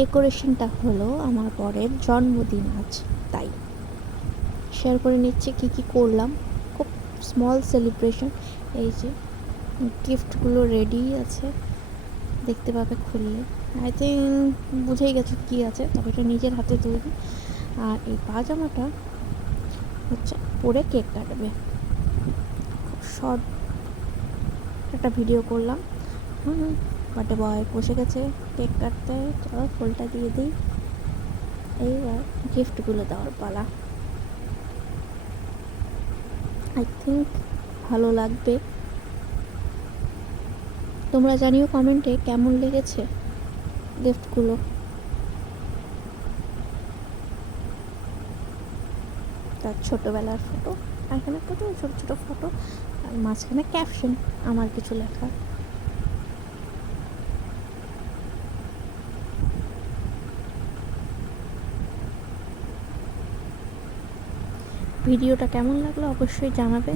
ডেকোরেশনটা হলো আমার বরের জন্মদিন আজ, তাই শেয়ার করে নিচ্ছি কী কী করলাম। খুব স্মল সেলিব্রেশন। এই যে গিফটগুলো রেডি আছে, দেখতে পাবে খুললে। আই থিঙ্ক বুঝেই গেছো কী আছে, তবে এটা নিজের হাতে তৈরি। আর এই পাজামাটা হচ্ছে পরে কেক কাটবে। খুব শর্ট একটা ভিডিও করলাম। বার্থডে বয় বসে গেছে কেক কাটতে, চলো ফুলটা দিয়ে দিই। এইবার গিফটগুলো দেওয়ার পালা। আই থিঙ্ক ভালো লাগবে। তোমরা জানিও কমেন্টে কেমন লেগেছে গিফটগুলো। তার ছোটোবেলার ফটো, এখানে কত ছোটো ছোটো ফটো, আর মাঝখানে ক্যাপশন আমার কিছু লেখা। ভিডিওটা কেমন লাগলো অবশ্যই জানাবে।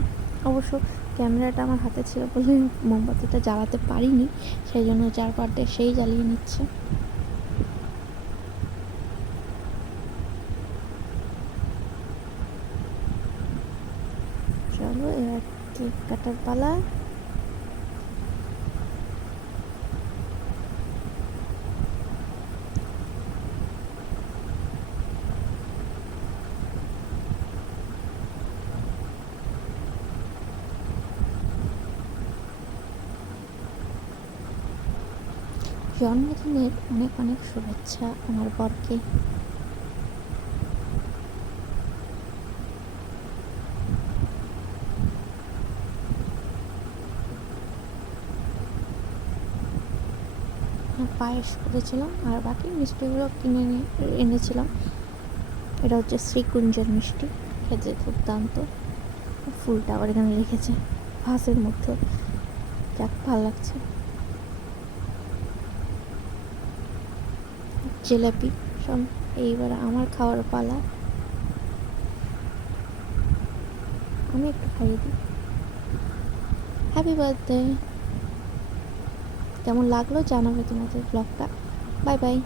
অবশ্য ক্যামেরাটা আমার হাতে ছিল বলে মোমবাতিটা জ্বালাতে পারিনি, সেই জন্য যার বার্থডে সেই জ্বালিয়ে নিচ্ছে। চলো এবার কেক কাটার পালা। জন্মদিনের অনেক অনেক শুভেচ্ছা আমার বরকে। পায়েস করেছিলাম আর বাকি মিষ্টিগুলো কিনে এনেছিলাম। এটা হচ্ছে শ্রীকুঞ্জের মিষ্টি, খেতে দুর্দান্ত। ফুলটা আবার এখানে রেখেছে ভাসের মধ্যে, যাক ভালো লাগছে। জিলাপি সব। এইবার আমার খাওয়ার পালা, আমি একটু খাইয়ে দিই। Happy birthday. কেমন লাগলো জানাবে তোমাদের ব্লগটা। Bye bye.